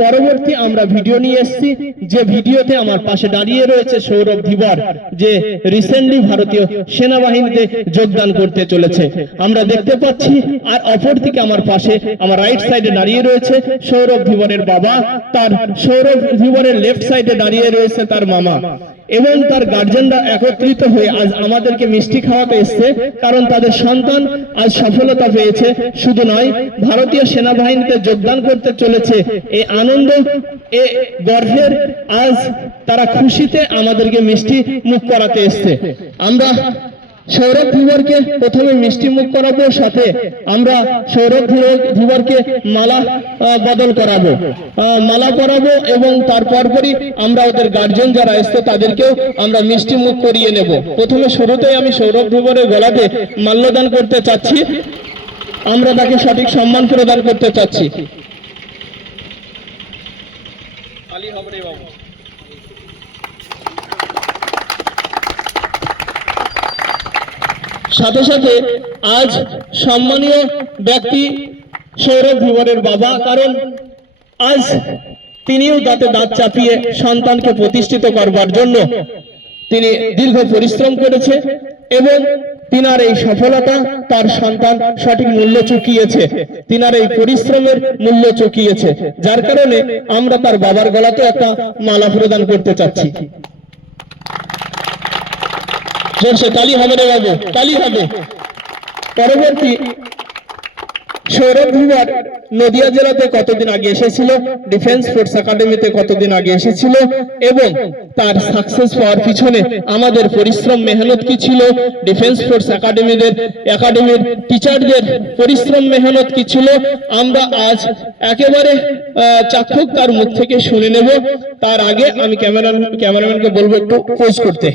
পরবর্তী আমরা ভিডিও নিয়ে এসেছি। যে ভিডিওতে আমার পাশে দাঁড়িয়ে রয়েছে সৌরভ ধীবর, যে রিসেন্টলি ভারতীয় সেনাবাহিনীতে যোগদান করতে চলেছে। আমরা দেখতে পাচ্ছি, আর অপরদিকে আমার পাশে আমার রাইট সাইডে দাঁড়িয়ে রয়েছে সৌরভ ধীবরের বাবা, তার সৌরভ ধীবরের লেফট সাইডে দাঁড়িয়ে রয়েছে তার মামা। এবং তার গার্জেনরা একত্রিত হয়ে আজ আমাদেরকে মিষ্টি খাওয়াতে এসছে, কারণ তাদের সন্তান আজ সফলতা পেয়েছে। শুধু নয়, ভারতীয় সেনাবাহিনীতে যোগদান করতে চলেছে। এই আনন্দ, এ গর্ভের আজ তারা খুশিতে আমাদেরকে মিষ্টি মুখ করাতে এসছে। আমরা সৌরভ ধীবরকে প্রথমে মিষ্টি মুখ করাবো, সাথে আমরা সৌরভ ধীবর- ধীবরকে মালা বদল করাবো। মালা পরাবো এবং তারপর পরই আমরা ওদের গার্জেন যারা এসছে তাদেরকেও আমরা মিষ্টি মুখ করিয়ে নেব। প্রথমে শুরুতেই আমি সৌরভ ধীবরের গলাতে মাল্যদান করতে চাচ্ছি। আমরা তাকে সঠিক সম্মান প্রদান করতে চাচ্ছি। সাথে সাথে আজ সম্মানীয় ব্যক্তি সৌরভ ধীবরের বাবা, কারণ আজ তিনিও দাঁতে দাঁত চাপিয়ে সন্তানকে প্রতিষ্ঠিত করবার জন্য তিনি দীর্ঘ পরিশ্রম করেছে এবং তিনার এই সফলতা তার সন্তান সঠিক মূল্য চুকিয়েছে। তিনার এই পরিশ্রমের মূল্য চুকিয়েছে। যার কারণে আমরা তার বাবার গলাতে একটা মালা প্রদান করতে চাচ্ছি। জোরসে তালি হবে রে বাবু, তালি হবে। পরবর্তী সৌরভ ধুমার নদিয়া জেলাতে কতদিন আগে এসেছিল? ডিফেন্স ফোর্স একাডেমিতে কতদিন আগে এসেছিল? এবং তার সাকসেস পাওয়ার পিছনে আমাদের পরিশ্রম মেহনত কি ছিল? ডিফেন্স ফোর্স একাডেমিদের একাডেমির টিচারদের পরিশ্রম মেহনত কি ছিল? আমরা আজ একেবারে চাক্ষুক তার মুখ থেকে শুনে নেব। তার আগে আমি ক্যামেরা ক্যামেরাম্যানকে বলব একটু পোজ করতে।